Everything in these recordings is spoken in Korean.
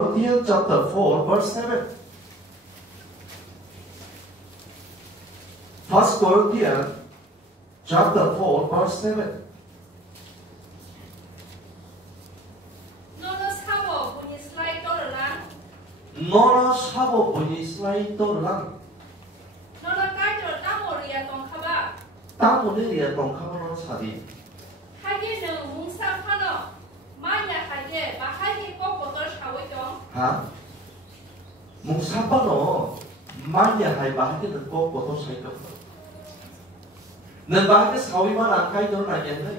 Corinthians chapter 4, verse 7. 1 Corinthians chapter 4, verse 7. Nono sabo bunyi slide tolang. Nono kaito tamu ria tong khaba. Tamu ni ria tong khaba nono sadi. Hage ne mungsa phano. Maya hage ba hage ko kotor shawai tong. Ha? Mungsa phano. Maya hai ba hage ne ko kotor shawai tong. Nen ba hage shawai ma nang kai tolang na yen nei.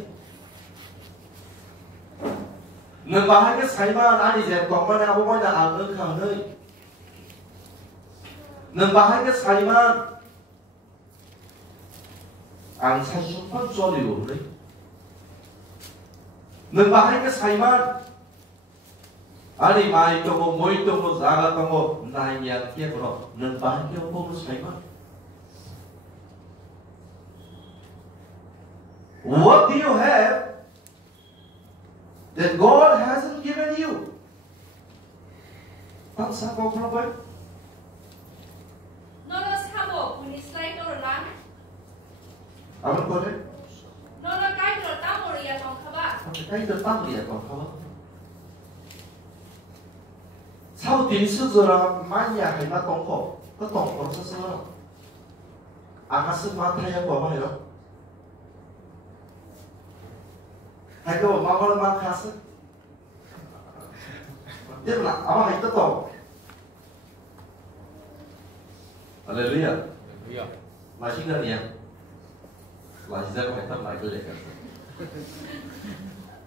Nen ba hage shawai ma ani je tong ma na bo ma na ang khang nei. Nen ba hage shawai ma ang 사실은 쫄리고 그래. 너가 하니까 사이만 아니 많이 또고 뭐 있던 거 나갔던 거 나이야 깨버려. 너가 하니까 보고 사이만. What do you have that God hasn't given you? 딱 사고 그런 거야? 너는 사고 분이 슬라이더를 랑. 아무 거래? 너는 가이드를 따모리야 좀 가봐. 가이드 따모리야 좀 가봐. sau tiếng sư giờ mai nhà hay là tổng khổ có tổng khổ sơ sơ à sư mà thay em bỏ vào đó hay có mà có mà khác sức tiếp là áo hay tất tổng Hallelujah mà chính là gì là gì ra phải tập lại cơ thể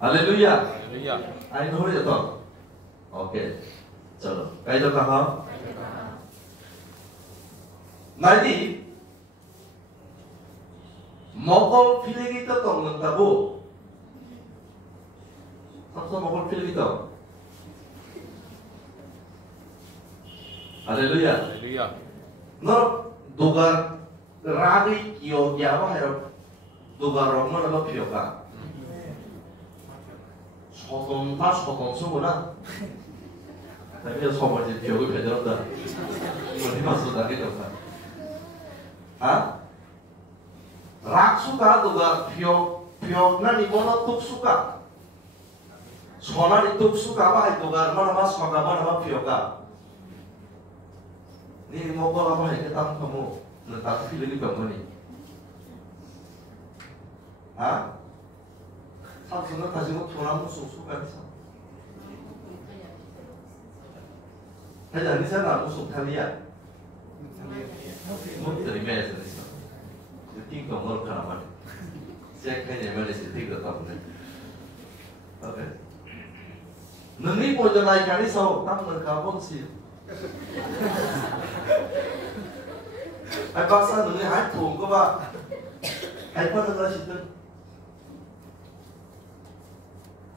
Hallelujah anh nói được không ok चलो कई तो कहा 나디 먹을 필요가 있다 없는다고 삼성 먹을 필요가 있다 할렐루야 너 누가 락이 기억이야 해요 누가 락만 뭐 필요가 소동 다 소동 쓰구나 그래서 소문이 기억을 배들었다. 이거 해봤어 나겠다. 아? 락수가 누가 비옥나니 뭐너 뚝수가 소나니 뚝수가 봐 누가 뭐나 소가 뭐나 비옥가. 니 뭐가 봐 이게 땅 가면 너다 필리니 병원이. 아? 삼순은 가지고 돈한 쑥쑥 가서. Bây giờ nó sẽ làm một sụp thang liệt mất từ mẹ rồi sao cái tiếng cộng nó khá mạnh sẽ cái này mới sẽ thích được tổng này ok nâng đi một giờ này cái đi sau tăng nâng cao bốn xịt ai bác sao nâng đi hái thùng cơ ba ai bắt nâng ra xịt nâng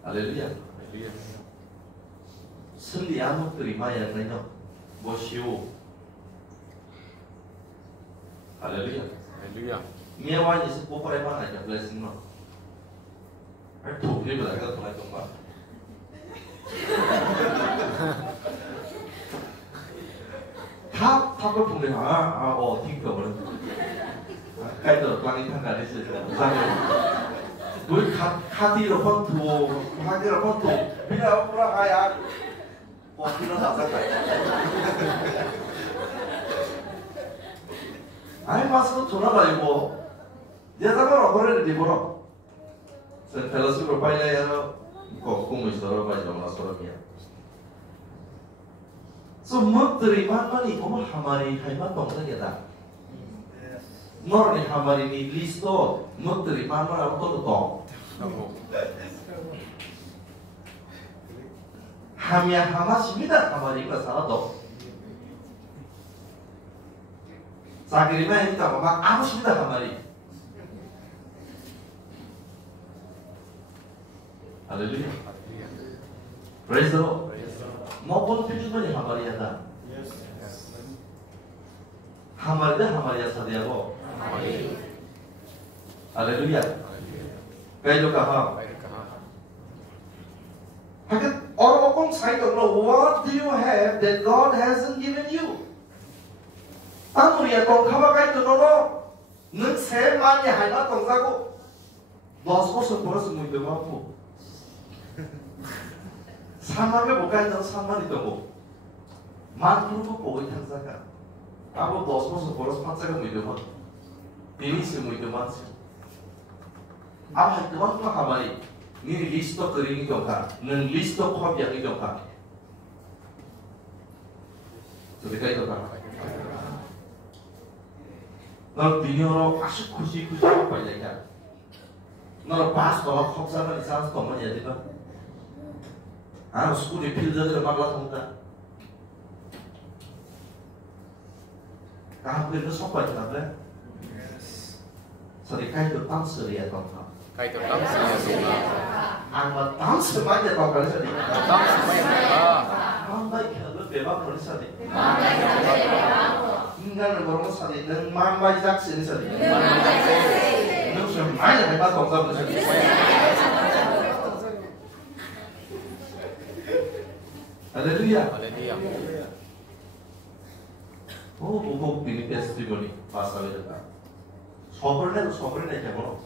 Hallelujah 승리한 것들이 마야 되냐 무엇이오 할렐루야 미워하니 뽑아야 하나냐 blessing 너ถูกที่แบบก็ทำไมตรงมาถ้าก็ถูกเลยทิ้งเกิดมาใกล้ตัวกลางนี้ทางการได้สิสร้างเลยด้วยค่าที่เราพ้นถูกค่าที่เราพ้นถูกพี่เราเราไอ้พี่น้องสาวสักหน่อยไอ้มาสุดทุนอะไรบ่เดี๋ยวถ้าเราคนเดียวดีบ่เนาะเสร็จแล้วสุดไปเลยแล้วก็คงไม่สระไปจงละสระเมียสมมติรีบ้านมันนี่ผมหามารีใครมาตรงสักอย่างละนอกจากหามารีนี่ลิสต์ตัวมุตรีบ้านมันเราต้องต่อ하면 하마십니다. 하마리가 살아도 자기리만 했다고 막 아무십니다. 하마리 할렐루야 Praise the Lord 먹은 표준문이 하마리야다 하마리다 하마리야 사대하고 할렐루야 가이로가 하여튼 어려운 사이도 what do you have that God hasn't given you. 아무리야 또 가봐가 있더라도 는 세만이 할만 동사고 너스고서 벌어서 뭐 이러고 산만을 못 가있는 산만이 있다고 만 그룹을 보고 있는 사가 아무 너스고서 벌어서 판자가 뭐 이러고 비리스 뭐 이러고 아무 할 때만 또 가만히 니 리스트 그리는 경우가 는 리스트 코비하는 경우가 저기가 있더라 너 비교로 아주 구시구시하고 빨리야 너는 바스토가 컵사는 이상한 거 뭐냐 지금 아 스쿨이 필드를 막라 통다 한국에는 속과 있다네 저리 가이드 땅스리에 동가 가이드 땅스리에 아마 땅스 많이 동가 저리 땅스 많이 만바이 켜도 대박 그러셔야 인간을 모르는 사람이 는 만바이 작신이 사람이 는 좀 많이 해봐 동사 그러셔야 할렐루야 보고 비니 테스티모니 마사베다 소벌내 제모노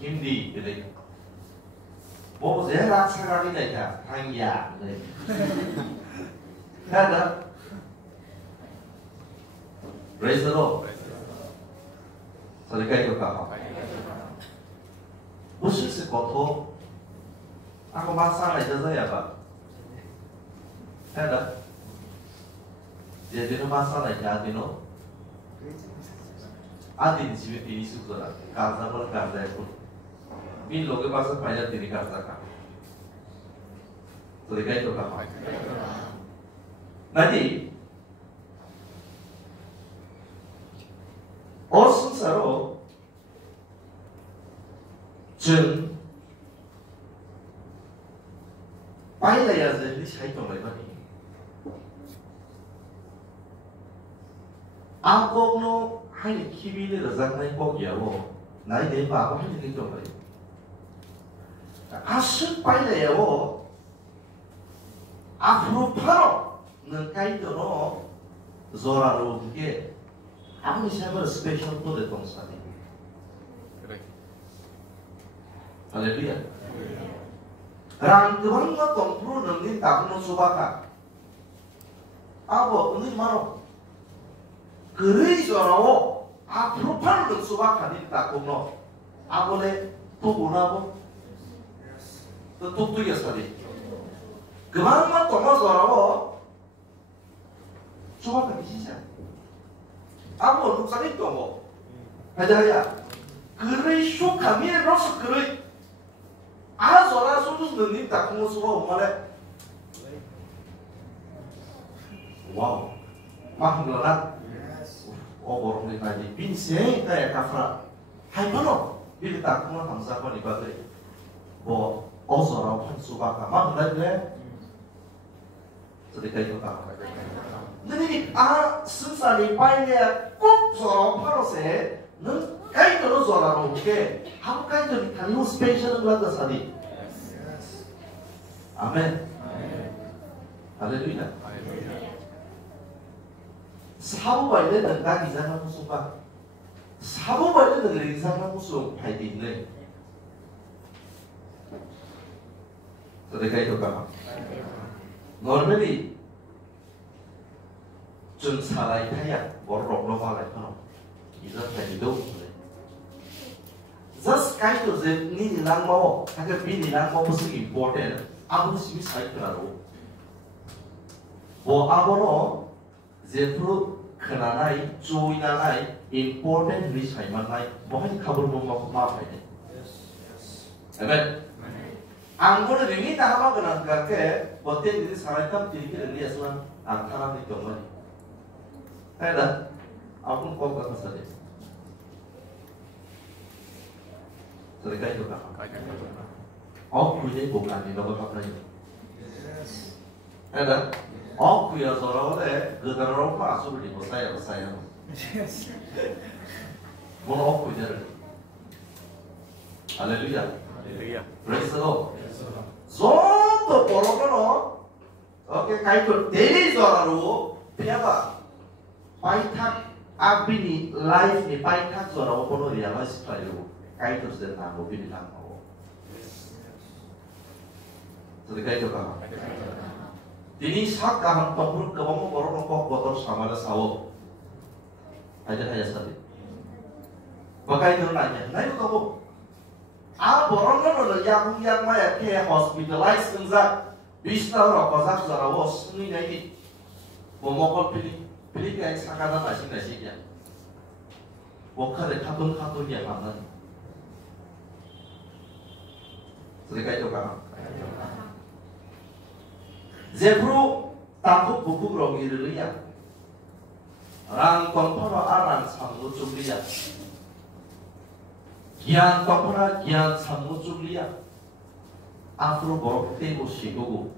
힘디 이래 뭐 제가 생각이 나니까 당이야 하나 레이서로 저리가 이거가 무슨 것도 아까 마사나 있어서야 봐 하나 제대로 마사나 있냐디노 아딘 집에 비니 숙소라 가자벌 가자고 इन लोगों के पास फायदा नहीं कर सका तो देखा ही तो कहा नहीं और संसारो 전 पहले यार जल्दी शाही तो नहीं बनी आप लोग नो हाई किबीले रजाक नहीं पोगिया वो नहीं दे पाओ हाई नहीं तो नहीं 아주 빨래요. 앞으로 바로는 가이드로 조라로 그게 아무리 생각해도 스페셜 포드 동사네. 그래. 할렐루야. 랑 그런 것 동프로 넘긴 다그노 수바가 아버 은희 말로 그레이 조라고 앞으로 바로는 수바가니 다그노 아버네 또 뭐라고 또 뚝뚝이었어리. 그만만 동화서라고 수박하기 시작. 아무 룩산이 또 뭐. 하자야. 그의 쇼카미에 로스 그의 아서라 소주스 능님 다콩 수가 엄마래. 와우. 마음으로나. 오버롱이 가지 빈세 따야 카프라. 하이퍼노. 비리 다콩을 감사하고 이바들. 뭐 어서라고 한 수박아 막 그래 저리가 이거다 너희들이 아 승산이 빨리 꼭 서라고 팔았세 는 가이드로 서라고 이렇게 한국 가이드를 다니고 스페셜을 받다 사니 아멘 할렐루야 사부발레는 딱 이상한 무슨 봐 사부발레는 이상한 무슨 발이 있네 저리가 이거다 normally 좀 살아야 타야 뭐로 말해 너 이제 되기도 just kind of the ni lang mo 하게 비 lang mo 무슨 important 아무 심이 사이트라고 뭐 아무로 제프로 그나나이 조이나나이 important 리 사이만나이 뭐 하니 가볼 뭐 마파이네 아멘 anggur ringi dah apa kena kakek, botin jadi sarankan diri kita dia selang antara di kamar. Ada, aku kau kata saja. Serikai juga. Oh, punya bukan di nomor apa ini? Ada, oh punya seorang deh, gedar apa asal di saya. Mau punya. Haleluya. 할렐루야. Praise the Lord. zonto polokono Oke, kaitor daily zoraru piapa. Paitak abini life ni paitak zoraru kono realize playo. Kaitor sedang bini namo. Jadi kaitor kah? Dini sak kaham topur kamu borong kok kotor sama ada sawo. Aja sekali. Maka itu nanya, nah itu kamu. Borong kan yang maya kayak hospitalize enggak. Bisa orang kosak zarawos ini lagi momokol pilih kayak sakaran nasi ya, wokar katun ya mana, sedekah itu kan, zebru takut buku rogi ya, orang komporo aran sanggup ya, gian komporo gian sanggup ya. 앞으로 borok tebu 시고고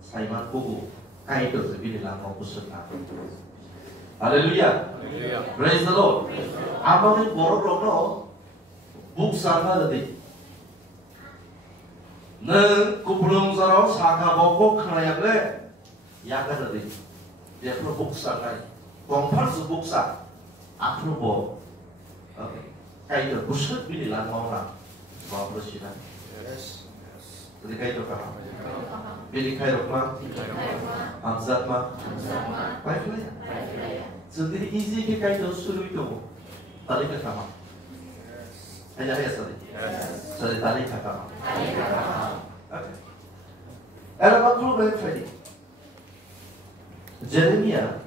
사이만 보고 가이드 비리랑 먹고 싶다. 할렐루야. Praise the Lord. 아버지 borok로 묵상하듯이 는 구부렁사로 사가보고 카나야래 야가듯이 앞으로 묵상하니 공팔수 묵상 앞으로 뭐 가이드 무슨 비리랑 먹나 뭐 그러시나. Jadi kaya itu kah? Pilih kaya rokma, amzat ma, baik lah ya. Jadi easy ke kaya itu sulit itu, tali ke sama. Aja ya tadi. Jadi tali ke sama. Ada apa dulu baik tadi? Jeremiah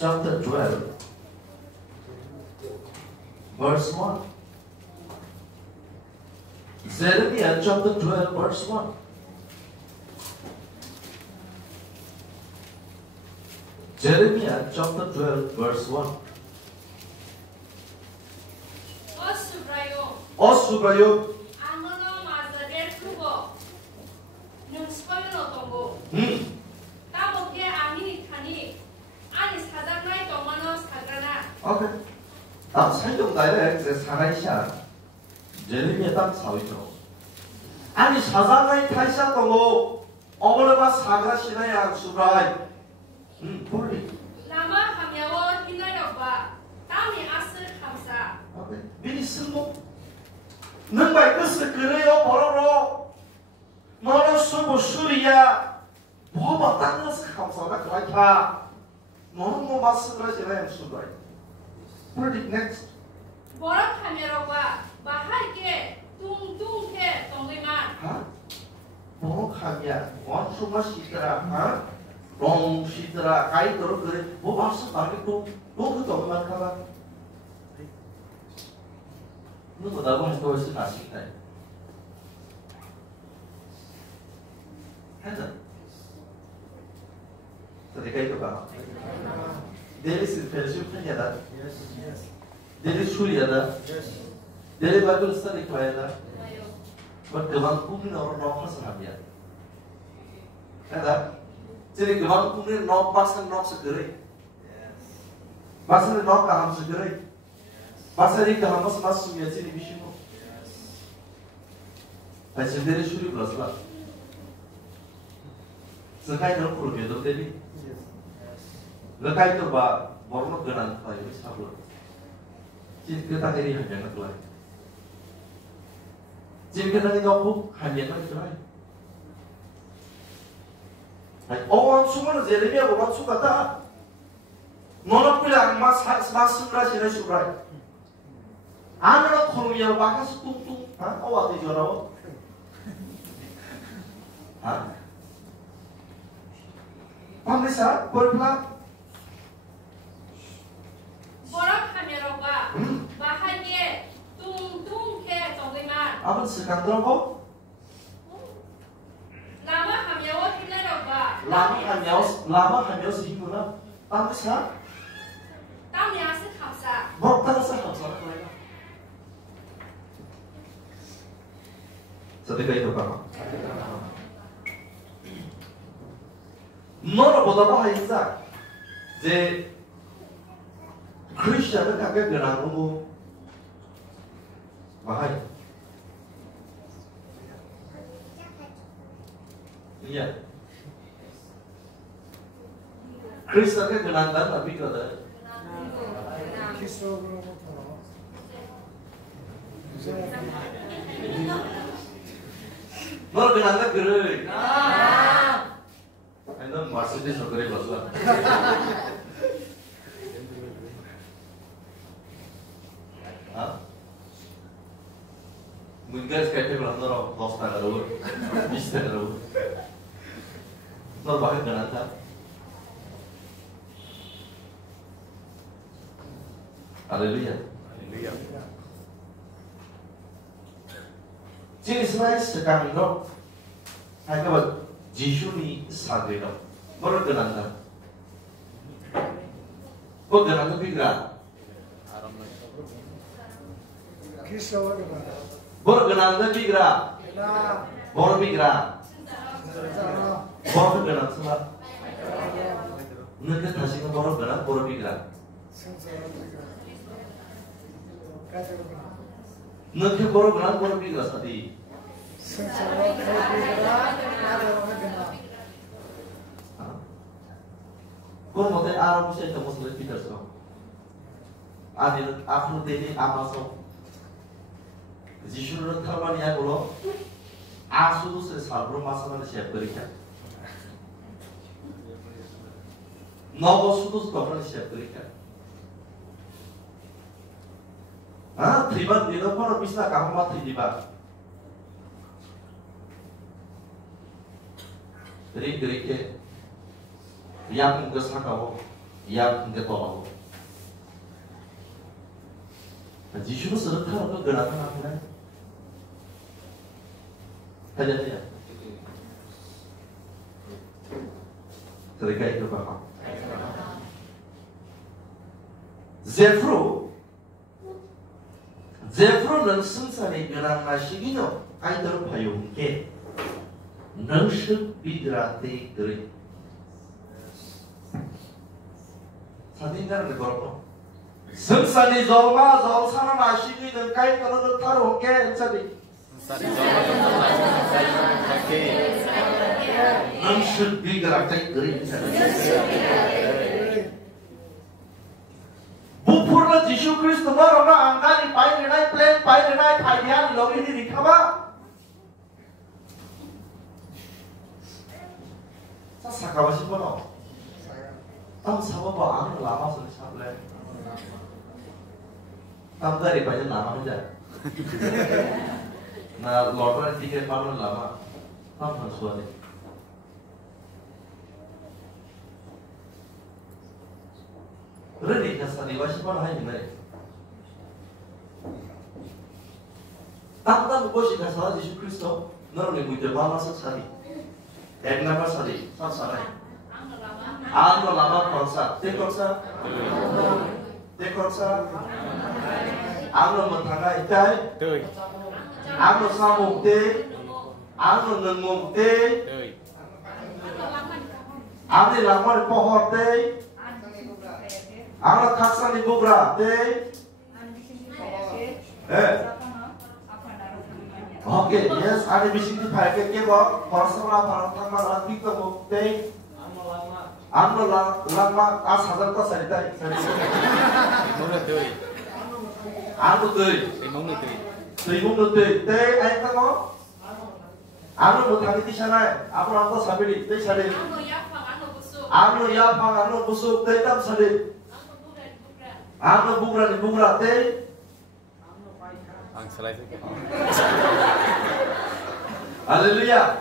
chapter 12, verse 1. Jeremiah chapter 12 verse 1. Jeremiah chapter 12 verse 1. Osubrayo. Amono mazader tubo. Nung spoilo tongo. Tabo ke amini thani. Ani sajaknai tongmano sagrana. Okay. 살좀 나래 사나이샤. 제레미야 딱 사위죠. 아니 사자가이 탈시했던 거 어머니가 사가 시나야 수라이. 폴리. Lama hamyawo hinayokba. Tami asir hamsa. 오케이. 미리 승모. 능바이 끝을 그래요 뭐라로. 너는 수고 수리야. 뭐봐 땅에서 감사가 그렇다. 너는 뭐 맞서 그러지네 수라이. 폴리 넥스트. Borok hamyaroba. Bahar ke tung ke tonggiman. 하? borok하냐? 원수가 시더라. 하? 롱 시더라. 가이드로 그래. 뭐 봤어? 말고 너 그도 얼마나 가봐. 너도 나보면 또 훨씬 아쉽다. 해자. Tadi kayak itu kan? Dari fellowship kan ada? Dari shuri ada? Dari Bible study kan ada? Buat kebang kumni orang nok pasal habis. Ada? Jadi kebang kumni nok pasal nok segera. Pasal nok kaham segera. Pasal ini kaham masuk ya sini bishimo. Pasal dari shuri belas lah. Sekarang orang perlu betul tadi. Lekai itu bah, borno genan kaya sablo. Jin kita ini hanya ngetuai. Jin kita ini ngomong hanya ngetuai. Orang semua Jeremia orang suka tak. Nolak bilang masuk rasi rasi surai. Anak kolomia bakas tung, awak di jorau. Pemirsa, berpelan. Borok hamyaroba. Bahar ke tung ke tonggiman. Apa sekarang kau? Lama hamyawo hinayokba. Lama hanya sehingga. Pemirsa. Tami asir hamsa. Berapa saham sana mereka? Sedekah itu apa? 너는 보다 봐 인사 제 크리스천은 각각 그런 거고 마하이 iya 크리스천의 근한다는 어디거든? 기속으로부터 너는 근한다 그를. 아니 넌 말씀드려서 그래 봤어. 아? Mungkin sekali bilang noro lost tangga dulu, bisa dulu. Noro bahkan dengan anda. Haleluya. 할렐루야. Jadi selain sekarang itu, ada apa? Jisuni sadar itu, noro dengan anda. Kau dengan anda pikir? 기속으로부터 Baru kenal dan pikir, baru pikir, baru kenal semua. Nanti tasik baru kenal, baru pikir. Nanti baru kenal, baru pikir tadi. Kau mau tanya Arab saya tak mau sebut pikir so. Adil, aku tadi apa so? 지슈는 탈만이 아니고 아수도스의 삶으로 마사만을 시작거리냐 너고 수도스 도만을 시작거리냐 아 들이반 니는 바로 비싸 강마트 이리반 그렇게 이양 그 사가고 이양 그 떠나고 지슈는 쓰러타는 거 그나타나 그래 Hanya Ketika itu paham. Zefro 는 승산의 변화가 시기노 아이들을 봐용게 능식 비들한테 그래. 사진자는 그렇고 승산이 zor마 zor사는 아시기는 아이들을 타러 온게 저리. 능식 비들한테 그래. 부풀은 예수 그리스도가 안간이 바이르나이 플랜 바이르나이 바이디안 러비니 리카바 자 사카바 싶어요 땅 사바바 안을 남아서 잡래 땅다리 바이든 남아보자 나 로드란 티켓 받는 남아 땅 수원에 그러니까 사리와 시발 하이네. 땅땅 곳이 가서 예수 그리스도 너를 믿을 마음에서 사리. 대나마 사리, 사사리. 아무 라마 건사, 대건사, 대건사. 아무 못하나 있다. Tươi. 아무 사목대, 아무 능목대, Tươi. 아무 라마를 포함대. Anak kaksan ibu berarti, oke, yes, ada bising di pakai kebo, personal barang taman lagi ke bukti, anu lama asal kau saritai, Mông là tươi. anu tuh, Mông là tươi. seribu tuh, ayat kamu, anu mutasi di sana, aku langsung sabili, sari, anu ya pang, anu busuk, tam sari. Anu bugra teh. Ang salay. Haleluya.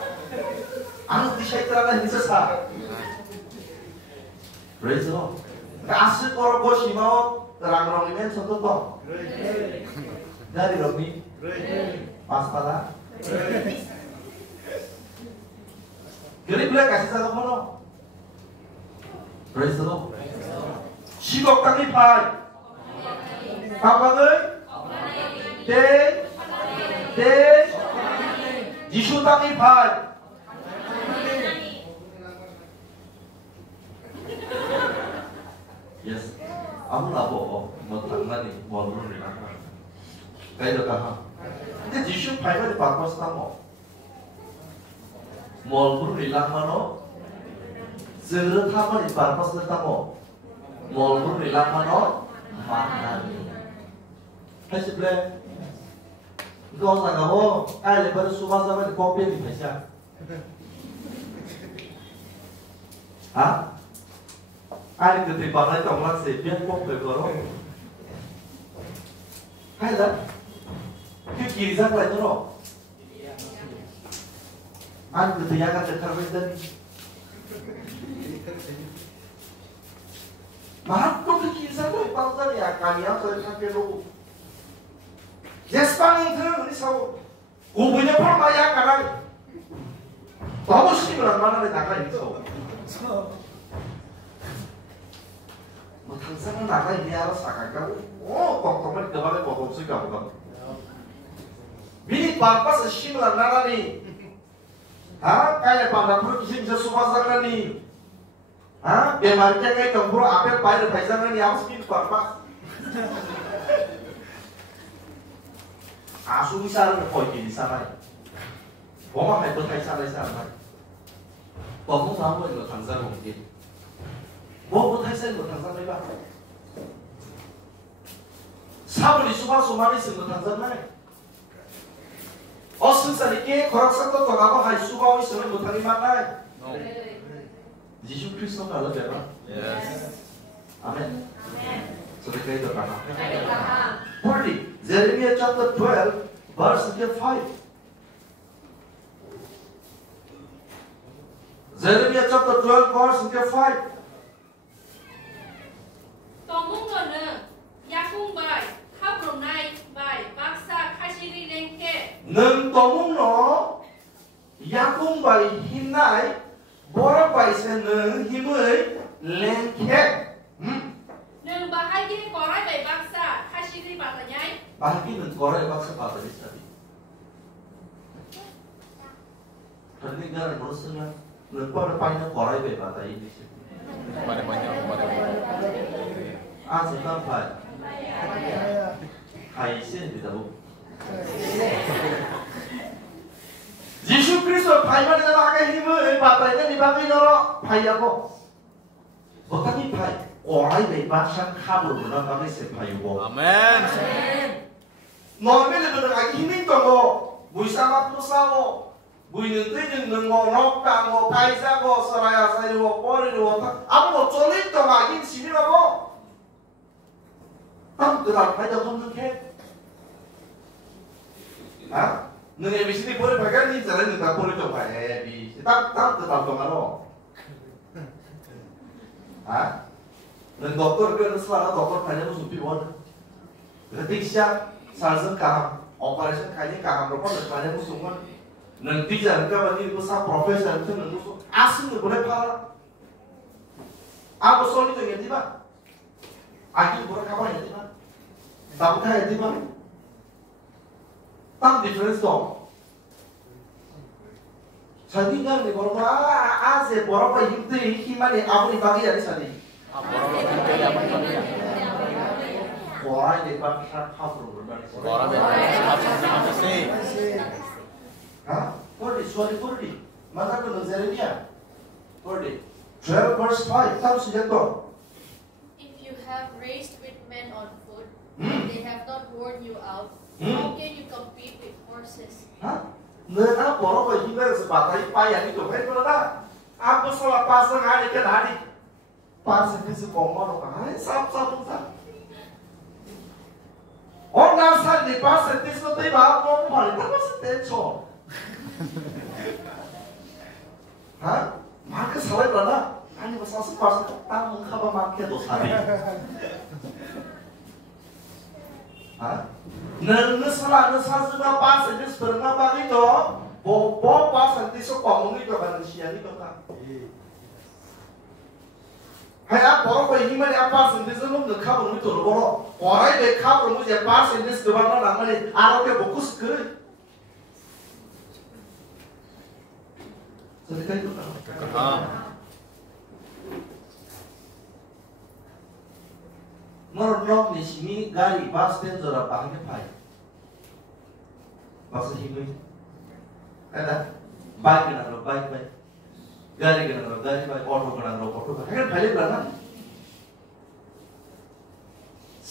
Anu disyaitan ini sesat. Praise the Lord. Kasih orang bos mau terang-terang ini satu toh. Dari Romi. Pas pada. Jadi boleh kasih satu mana? Praise the Lord. Sigok kami pai. Papang을 대 지수 땅이 발 yes 아무나 뭐 장난이 뭐 그러니까 가이드가 근데 지수 발까지 바꿨어 뭐 그러니까 뭐 Zero taman is purpose na tamo. Molbur nila mano manani. Hasible. Ikaw sa kamo, ay lebar sumasama ni kopi ni Mesya. Ha? Ay ketibangan itu orang sepian kopi koro. Hay đó. Cái gì ra lại đó. Anh từ từ gian được tham gia mà nó cái gì ra rồi bao giờ nhà cả nhà tôi tham gia luôn. Yes bang itu ni sao? Ubunya pun maya kadang. Tahu sih orang mana ada naga itu. Một thằng sắc nó nặng này nó sạc cả cái còn còn mấy cái bao nhiêu còn suy cảm không? Vì bạn bắt sẽ xin là nara đi, hả? Cái này bạn làm được xin cho số bao nhiêu đi, hả? Để mà cái tổng số apel bay được phải rằng là harus xin bạn bắt. Asu misal nó coi gì sao này? Có mà phải tôi thấy sao đây sao này? Còn không sao mới được thằng dân hùng gì? Bố thấy xem một thằng dân đấy bạn. Sao mà đi suba sumani xem một thằng dân này? Sinh sản kia khoác sắc tốt tòa có hai suba với xem một thằng đi mang này. Jesus Christ nó là vậy không? Yes. Amen. Sudah kayak itu kan? Thirdly, Jeremiah chapter 12 verse 5. Jeremiah chapter 12 verse 5. Tomungo는 야궁바이 카브로나이 바이 박사 카시리 랭케 Nâng tomung nó Yakum bai hinai Bora bai se nâng himui Lên khép 능 바하기 거라이 바이 박사 카시리 바타냐이 Bahagian korai baksa pada di sana. Tadi kan manusia Lepas banyak korai bai pada ini sih. Pada banyak. Asal bai Haisen di dalam Yesus Kristus 파이만 나가게 힘을 받아야 니 바퀴 너로 파이하고 어떻게 파이 오라이 베바상 카브로 나가게 세 파이고 Amen. 너네들 그러가 힘이 떠고 무이사가 부사고 무이는 뜨는 거 럭당고 파이사고 서라야 사이고 꼬리고 아무 쫄리 떠가 힘 심이라고 땅 그다 파이다 검증해 아 nunggu di sini boleh pakai ni jalan kita boleh coba di tak tetap dong alo, ah, dan dokter kan setelah dokter tanya musuh piwon, ketika sarjan kaham, operasi kayaknya kaham berapa dan tanya musuh kan, nanti jangan kau ini musuh profesor itu musuh asing tu boleh parah, apa soal itu yang tiba, akhir boleh kapan yang tiba, tahu kah yang tiba? Tam difference dong. Jadi kan ni kalau aze berapa himti himani apa ni bagi jadi sadi. Orang ni bangsa kafir berbangsa. Orang apa sih? Hah? Sorry. Mana tu Jeremiah? 12 verse 5. Tahu sudah tu. If you have raced with men on foot, and they have not worn you out, how can you compete with horses? Hah? Nena berapa himar sebagai payah itu kan mana? Aku salah pasang hari ke hari. Pasang di sekolah orang, sab. Orang asal di pasang di situ tiba mau balik, tapi setelah hah? Maka salah berada. Ani pasang pasang tamu khabar makan tu sahaja. Hah? Salah sudah pas ini sebenarnya bagi itu, bobo pas nanti ngomong itu kan manusia itu kan. Hai apa ini mana apa nanti sebelum nak kabur itu loh, orang itu kabur mesti pas ini sebenarnya namanya arahnya fokus ke. Sedekah itu kan. Merlok di sini gari pas dan zora pakai pai. Bahasa Hindu. Ada baik dan ada baik. गाड़ी गोनां गाड़ी बाय अट' गोनां अट' हेल्प फायलेब्लाना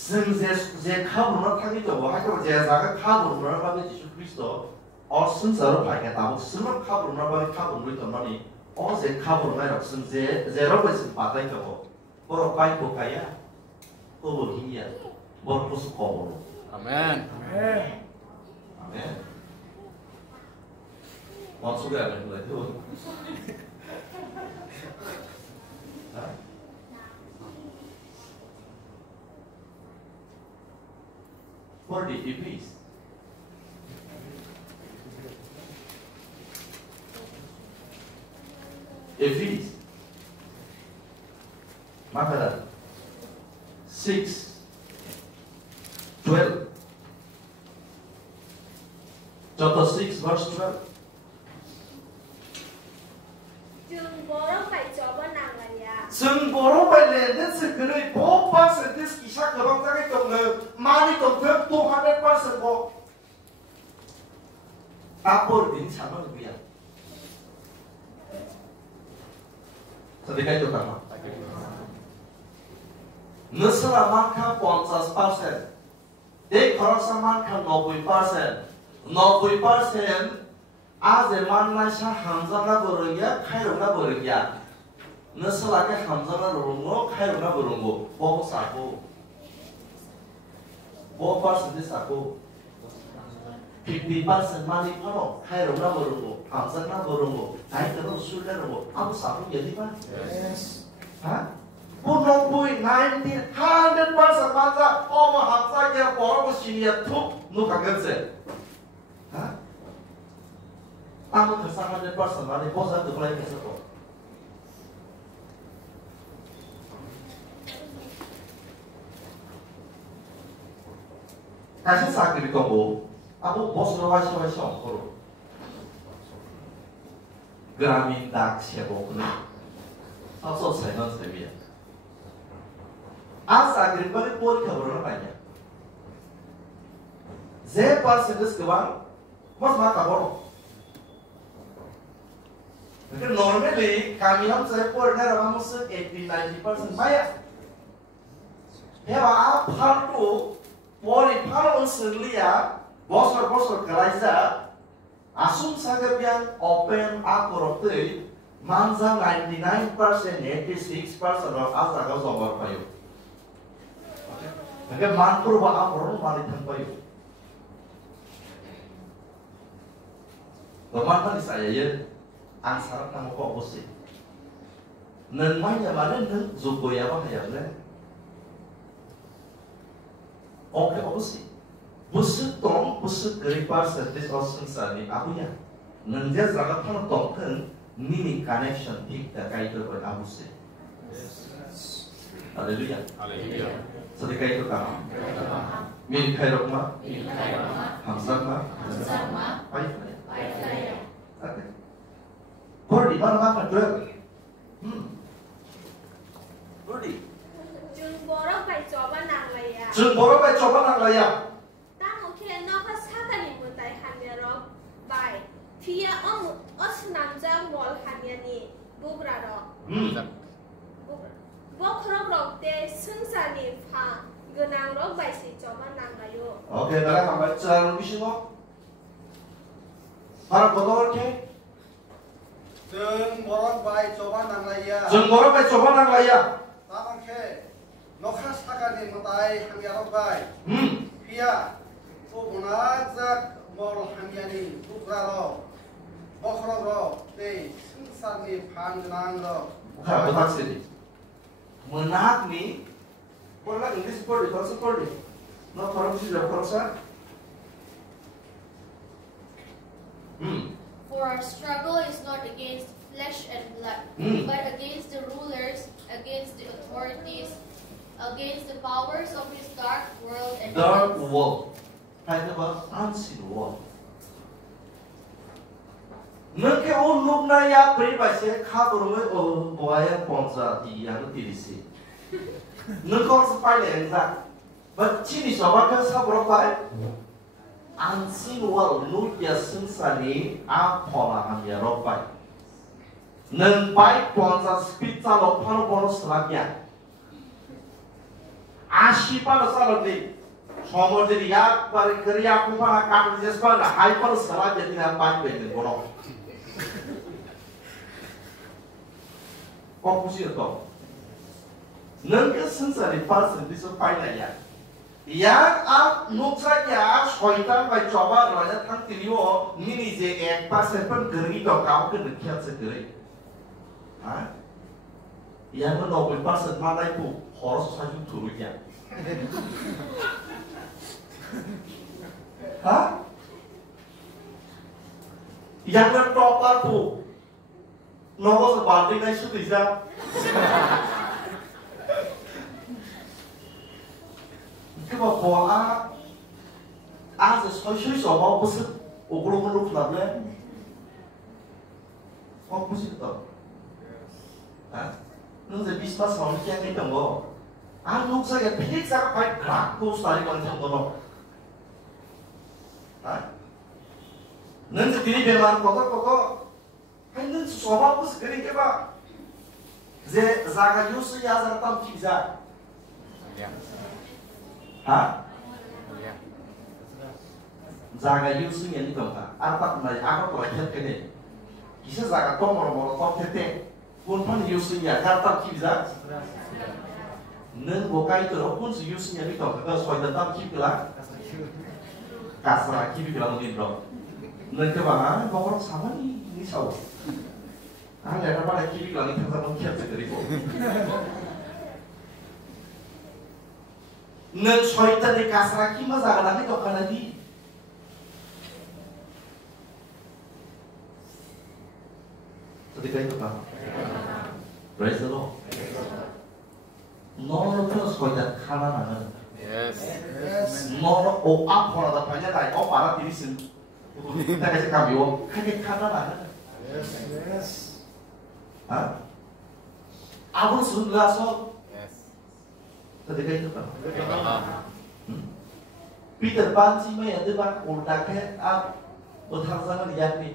जों जे खाबुना थाङि दङ हायथ' जे जागा खाबुना बाबे जिसु ख्रिस्ट अ संसाराव फायगा दाबो जों खाबुना बाबे खाबुन रुइथ'नानै अ जे खाबुना जों जेराव जों बादाय दङ बर' बायखौ गाया बर' हिया बर' बुसु खबर Amen. 아멘. 뭔 소리 하는 거야, 또? What did you please? Ephes. Makaran. 6:12. Chapter 6, verse 12. Chừng bố đó phải cho bọn nàng là nhà. Sừng bố nó phải lên đến sự cái này bố ba sự this kỳ sắc của ông ta cái tổng người mà đi tổng thước 200% bố. Apple đến chẳng có được gì. Sao đi cái chỗ nào? Nếu là marka 50%, để có ra marka 90%. 90% आज मानना सा हमजाना बोरंगिया खायरोना बोरंगिया नसला के हमजाना रोंगो खायरोना बोरंगो बो साको बो परसेंट साको 50% मानी फानो खायरोना बोरंगो हमजाना बोरंगो ताई तो सुले रोंगो अब साको यदि बा हां पुनो पुई 100% माजा ओमा हमजा के बोरंगो सिनिया थुक नु कागनसे 아무 결상하는 person 안에 보상 누구랑 했었고 다시 사기를 거고 아무 보수로 와시와시 없고로 그라민 닥치고 앞서 세는 세비야 아 사기를 거리 보리 커버는 아니야 제 퍼센트스 그만 뭐 마카보로 Because normally kami ham saya pun ada orang musik 80-90% maya. Hewa apa tu? Poli palu selia, bosor kerja. Asum sahaja yang open aku roti, manza 99%, 86% of asa kau sobat payu. Because manpur ba aku orang mali thang payu. Teman-teman saya ya. Ang sarap ng mga opposite. Nang may yamanin ng zuboya ba kaya na? Okay, opposite. Busuk tong, busuk geripar servis oseng sani aku ya. Nang dia zakat pun tong kan, mini connection tik dah kait tu ber opposite. Haleluya. Hallelujah. Sedih kait tu kah? Mini kait rokma? Hamzat ma? Baik. Okay. Rudy, mana makan dulu? Rudy. Chừng bố đó phải cho bọn nàng là nhà. Chừng bố nó phải cho bọn nàng là nhà. Đang ở kia nó có sát cái gì một tay hành nhà đó. Bài. Thì ông ở nằm ra mall hành nhà nè. Bố ra đó. Bố không được để sinh sản nè phá. Cái nàng đó bài sẽ cho bọn nàng là yo. Ok, đó là làm bài chơi luôn biết không? Bạn có đâu ok? Dừng morong bay coba nang laya. Chừng bố nó phải cho bọn nàng là nhà. Tamang ke. Nokha saka ni matai hangya rok bay. Pia. Tu bunajak mor hangya ni tukra ro. Bokro ro. Te singsan ni phan nang ro. Hả, tôi thắc gì? Menat ni, boleh lah English boleh, bahasa boleh. No korang sih dah korang sah. For our struggle is not against flesh and blood, but against the rulers, against the authorities, against the powers of this dark world and Dark world, hay là unseen world. Nâng cái ôn lúc này ya beri bahasa kabur mới buaya ponza di yang dirisi. Nâng con sẽ phải lên ra, và chỉ đi so với cái sao bro phải. Unseen world nút ya sensani apa lah hanya ropai. Nâng bái quan ra speed ra lo pano bonus lagi. Ashipa lo sa lo di. Somor jadi ya pari kerja aku mana kan jespa lah hyper salah jadi nak bái về được bono. Kok mesti itu? Nâng cái sinh sản đi person đi số phải này ya. Yang nuksanya syaitan by coba raja tang tiliwo nini je ek pasal pun geri dok kau ke dekat segeri. Ha? Yang tu nobel pasal mana itu harus saja turunnya. Ha? Yang tu topar tu nobo sebanding naik sudah bisa. cái mà bỏ rồi soi suy sổ bao bớt sức, ổ lông lục lắm đấy, không bớt sức đâu, à, nó sẽ bị bắt sóng cái cái đồng hồ, lúc sau cái phết ra phải crack cô sai còn thằng đó, à, nên sẽ đi về mà có, hay nên sổ bao bớt sức cái mà, giờ cái yusu ya ra tam chip ra. Ha? Jaga yusu yang itu kan? Apa namanya? Apa proyek ini? Kisah jaga tomor top tete, pun yusu ya, kata kita. Neng bokai itu, pun yusu yang itu kan? Soal tetap kita lah. Kasar kita bilang mungkin bro. Neng kebangan, orang sama ni saw. Ada apa lagi kita bilang itu sama kita sendiri kok. Neng syaitan di kasar kita masa ada ni kau kan lagi. Ketika itu kan, praise the Lord. Nol terus syaitan kalah nangan. Yes. Nol apa orang dah banyak dah, para diri sendiri. Kita kasih kami wong, kaget kalah nangan. Yes. Ha? Abang sudah so. Ketika itu kan, Peter Pan sih mah ada bang udah ke utang sana lihat nih,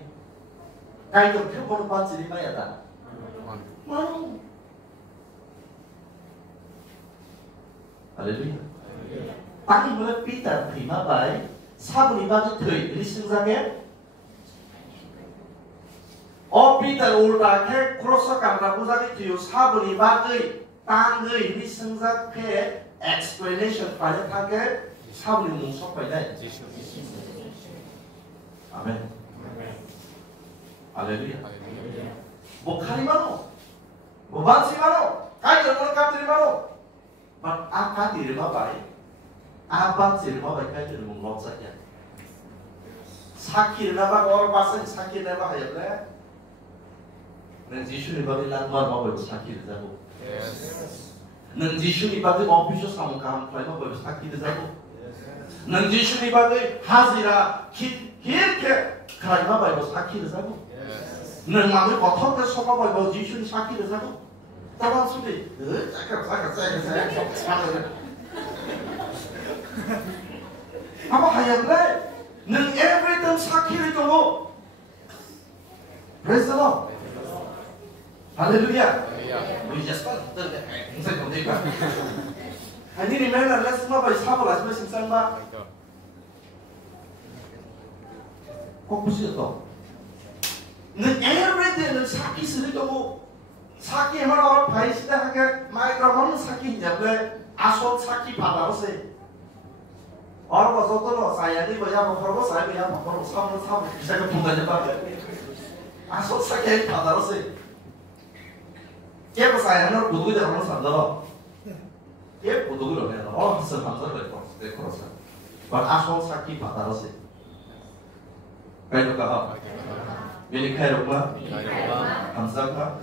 kayak itu kan Peter Pan sih mah ada, mau, Haleluya. Tapi mulai Peter terima baik, sabun ibadah tuh ini sengzaknya. Oh Peter udah ke cross kamera pusat itu sabun ibadah. Tangga ini sengzak ke explanation pada tangga sabun musuh pada. Amin. Haleluya. Bukan mana, bukan si mana, kaya orang kata mana, apa diri apa baik, apa diri apa baik kaya orang lot saja. Sakit apa orang pasang sakit apa hayat lah. Nanti Yesus ibadah lantar apa sakit saja. Nang Yesus ibadah office sama kamu kalau mau sakit saja. Nang Yesus ibadah hazira kit ke kalau mau sakit saja. Nang mamu kotor ke sopa mau Yesus sakit saja. Tahu sudah? Sakit. Apa hayat lah? Nang everything sakit itu lo. Praise the Lord. Haleluya. We just got to the saya tahu juga. Ini ni mana lah semua bagi siapa lah semua simpan bah. Kok mesti tu? Nen everyday nen sakit sendiri kamu sakit mana orang bayi sudah agak mikrofon sakit jadi asal sakit pada orang orang pasal tu loh saya ni banyak orang saya banyak orang sama bisa kepungan je asal sakit pada orang Dia pasal yang butuh dia orang sandal, dia butuh dia orang orang sandal lekor, But asal sakit pada rasa. Kayak tu kah? Ini kayak apa? Hamzah kah?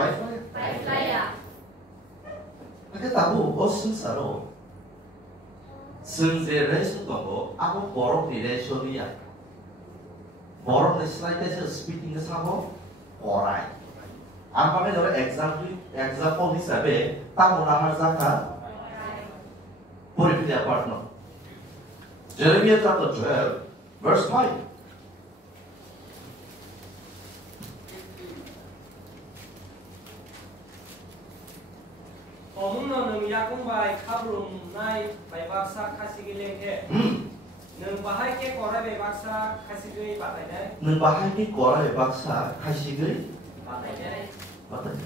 Baik. Kita tahu, sengsara, relation tu, aku borok relation dia. Borok ni selain itu speaking sama orang. Apa ni orang example ni sahaja, tak mula harzakan, boleh pilih partner. Jeremiah chapter 12, verse 5. 어묵노는 야군바이 카브룸나이 바이박사 카시길레게 능 바하이게 거라베 박사 카시그이 바다이네 능 바하이게 거라베 박사 카시그이 바다이네 바다이네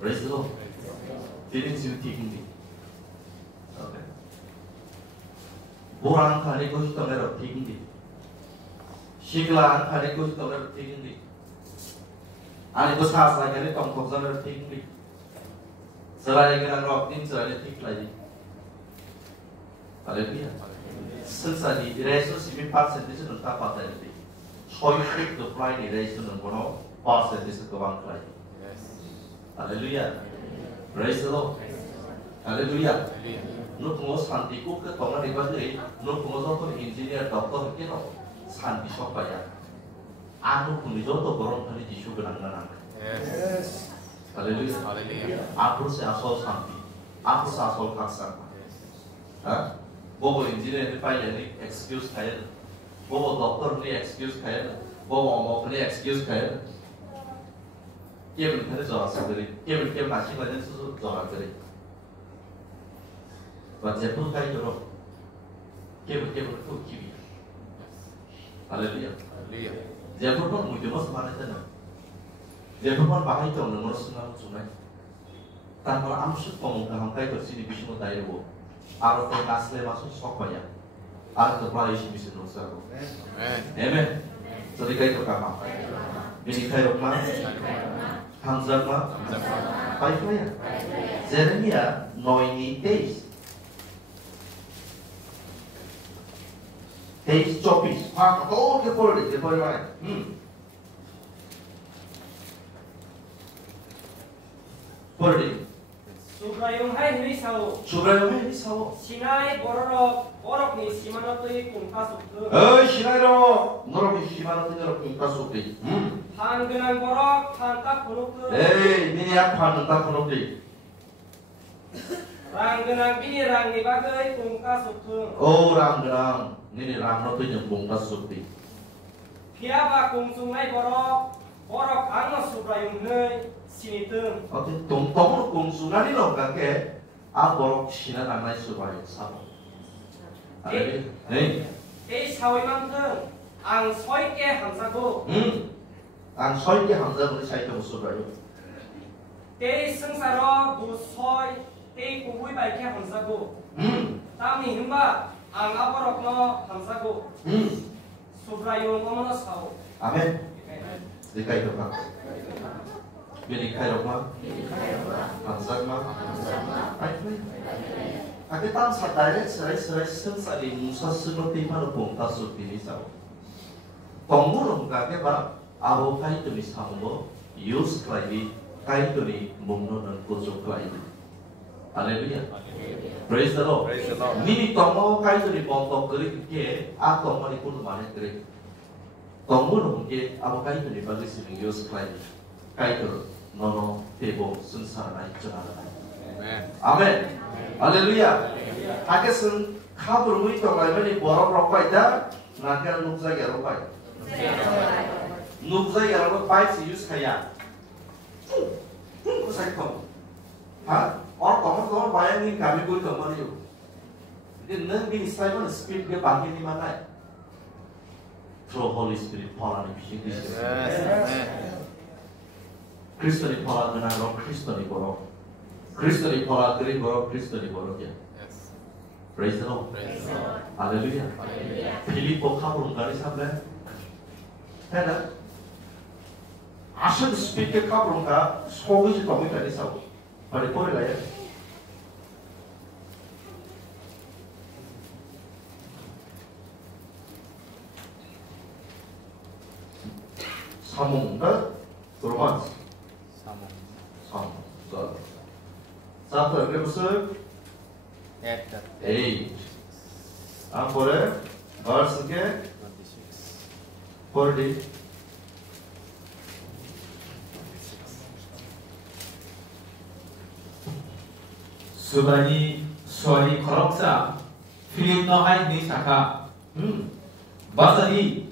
그래서 Didn't you take me? Okay. Borang kali ko ito meron tingin. Shiglaan kali ko ito meron tingin. Ani ko sa sa kali tong kong sa meron tingin. Selain kita rock tin selain tik lagi. Haleluya. Sensasi relationship percentage itu tak patah ini. Choice to apply di relationship kono percentage itu bang lagi. Haleluya. Praise the Lord. Hallelujah. No pungo santi ko ke tonga di bawah no pungo so engineer doktor ke no santi shop ya. Anu pungi jo to boron kali jisu benang-benang. Yes. Hallelujah. Hallelujah. Aku se asal santi. Aku se asal kaksan. Ha? Bobo engineer ni pai ni excuse kaya. Bobo doktor ni excuse kaya. Bobo omok ni excuse kaya. Dia belum ada sendiri. Dia belum masih banyak sesuatu sendiri. Baca pun kaya jorok. Dia belum tu kibi. Haleluya. Hallelujah. Dia pun mungkin masih mana sana. Dia pun bahaya tu nomor sembilan sungai. Tanpa amsud pemungkaman kaya bersini bisa mendaya wo. Arus asli masuk sok banyak. Arus terpelai isi bisa nusa. Amen. Amen. Jadi kaya terkama. Ini kaya rumah. Hamzah baik-baik. Jeremia noini teis. Teis chopis. Ah, kau ke boleh mana? Boleh. 수브라용 하이 리사오 Subrayam ini sawo. 시나이 보럭니 시마노토이 kumka속도 Sinayro, noroki shimano tinoroki kasuti. 한근한 보럭 한딱 보럭도 Mini apa nenta konoki. 랑근한 비니랑 니바그이 kumka속도 Orang gerang, nini ramno tu nyembung kasuti. 피아바 공숭나이 보럭 앙어 수브라용의 시니등 Oke, tungtong kungsungan ini loh kakek. Aborok sinan anai supaya sama. Ada ni. 이 사회만큼 앙 서있게 함사고 Ang soy dia hamzah boleh saya tahu supaya. 이 승사로 무서이 이 공부이 밝게 함사고 다음이 흠바 앙 아버럭너 함사고 수브라용 어머너 사오 Amin. Dikai tu pak. Bini kai rumah. Hamzah mah. Baik. Aku tahu sadar serai sensari musa seperti mana pun tak suti ni sahaja. Tunggu kakek pak. Abo kai tu ni sahaja. Use lagi kai tu ni mungno dan kosong lagi. Haleluya. Praise the Lord. Praise the Lord. Ni tunggu kai tu ni montok kerik ke. Aku mari pun mana kerik. Tunggu ke abo kai tu ni bagi sini use lagi. Kai tu nono tebo sensara naik jalan. Amen. Amen. Haleluya. Ake sen kabur mui to lai mani borok rokai da naga nukza ya rokai. Nukza ya rokai si use kaya. Ko sai ko. Ha? Or ko bayang ni kami ko to mari yo. Jadi nang bi sai mana speed dia bagi ni mana? Through Holy Spirit power ni bisi. Yes. Amen. Kristoni power na ro Kristoni borok. Kristoni power kiri borok Kristoni borok ya. Yes. Praise the Lord. Praise the Lord. Haleluya. Hallelujah. Filipo kabur gari sampai. Ada. Asal speaker kabur ka, sogi si kami tadi sahu. Pada kau lah ya. Samung ka, turun. Satu lagi besar. 8. Apa verse ke? 40. suari koroksa Philip no hai ni saka basari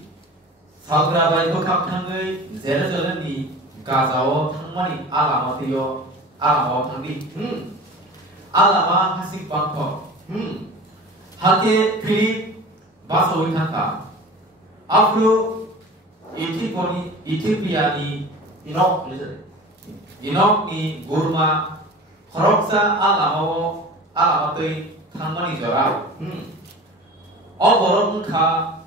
sagrabai ko kap thangai zera ni gazao thangmani alamatiyo 알아마 당디 알아마 하식 방터 하게 필립 바소이 탄타 앞으로 이티비아니 이녹니 고르마 허럭사 알아마의 당만이더라 어버런카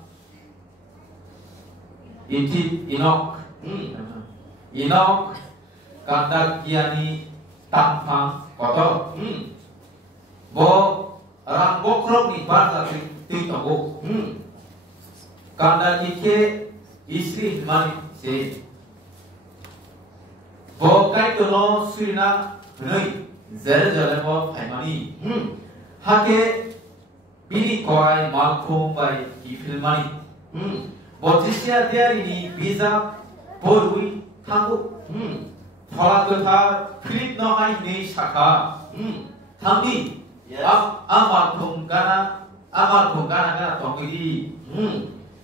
이녹 간다기아니 땅팡 거더 뭐 랑복크럭니 바사 틱톡고 간다기케 이스리 많이 세 뭐 까이토노 수리나 그의 제르제르모 파이마니 하게 비리 거아이 마콤바이 이필마니 뭐 지시아 대아리니 비자 보루이 타고 파라토타 필립 너하이네 샤카 당디 아마통가나 동기디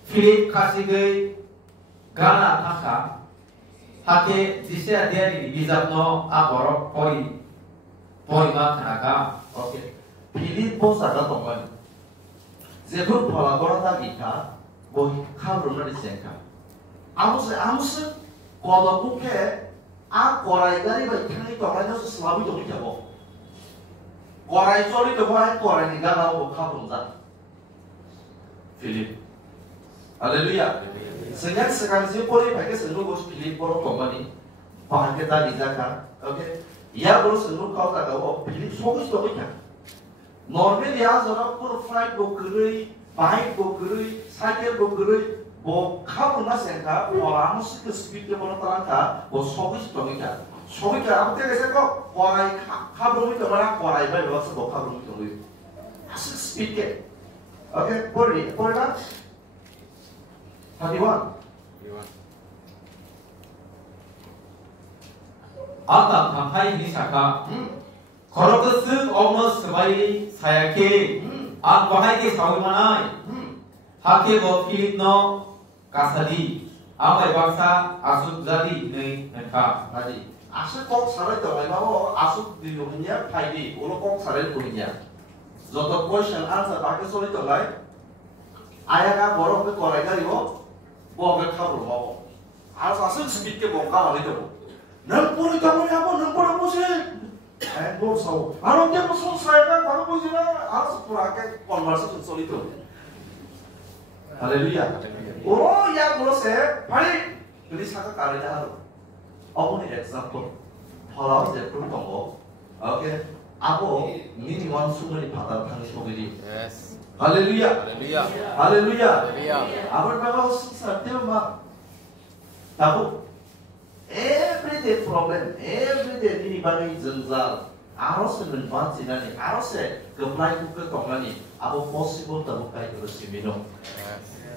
필립 카시게 가나 타카 하게 지시아 대아리니 비자 너 아버로 보이마 타나가 오케이. 필립보사가 동만. 제분 폴라보라다 기타 뭐 카브르는 생각. 아무스 거도 국회 아 거라이가리 뭐 탕이 동안에서 슬라비 동이 되고 거라이 소리 되고 할 거라이가 나오고 카브르다. 필립. 할렐루야. Senyak sekarang si pori pakai senu bos Philip poro company pakai tadi jaga, oke? Ya bos senu kau tak tahu Philip fokus tu apa? Normal ya zaman pur flight bo kerui, bike bo kerui, cycle bo kerui, bo kau pernah sengka, orang mesti ke speed ke mana terangka, bo fokus tu apa? Fokus ke apa? Kita kata kau orang kau belum itu mana orang ibarat waktu bo kau belum itu, asal speed ke, oke? Pori lah. 31. 아따 당하이 니사카 거럭스 어머스 바이 사야케 안 바하이게 사우마나이 하케 버 필립 너 가사디 아마이 박사 아숫자디 네 멘카 Tadi, asal kok sarai tu, memang asal di dunia paidi, ulo kok sarai dunia. Jodoh question answer pakai soal itu lain. Ayah kan borong ke kolega itu, bawa ke kabur bawa. Asal speed ke bongkar itu. Nempur kamu ni apa? Nempur apa sih? Nempur saw. Anak dia musuh saya kan, kamu musuh lah. Asal purakai conversation soal itu. Haleluya. Oh ya, kalau saya, paling beli satu kali dah. Aku ni example. Kalau saya pun tunggu, oke. Aku ini wan sungai di patah tangis mobil. Yes. Haleluya. Haleluya. Haleluya. Haleluya. Apa bagai setiap mak. Tahu? Everyday problem, everyday ini bagai jengzal. Harus menbantu nani, harus kembali ke kembali. Apa possible tahu kai terus minum.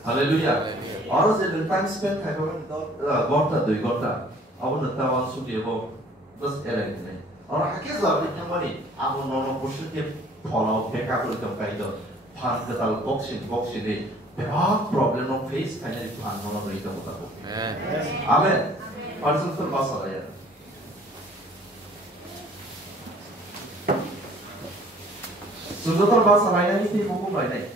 Haleluya. Harus tentang spend kai orang gorta dua gorta. Aku nak tahu langsung dia bawa terus elak ni. Orang hakis lah dia kembali. Aku nono positif follow backup itu kai itu. Pan ketal boxing ni. Banyak problem orang face kayaknya di pan nono itu betul. Amen. Pasal tu masalah ya. Sudah terbahasa lainnya ini buku lain.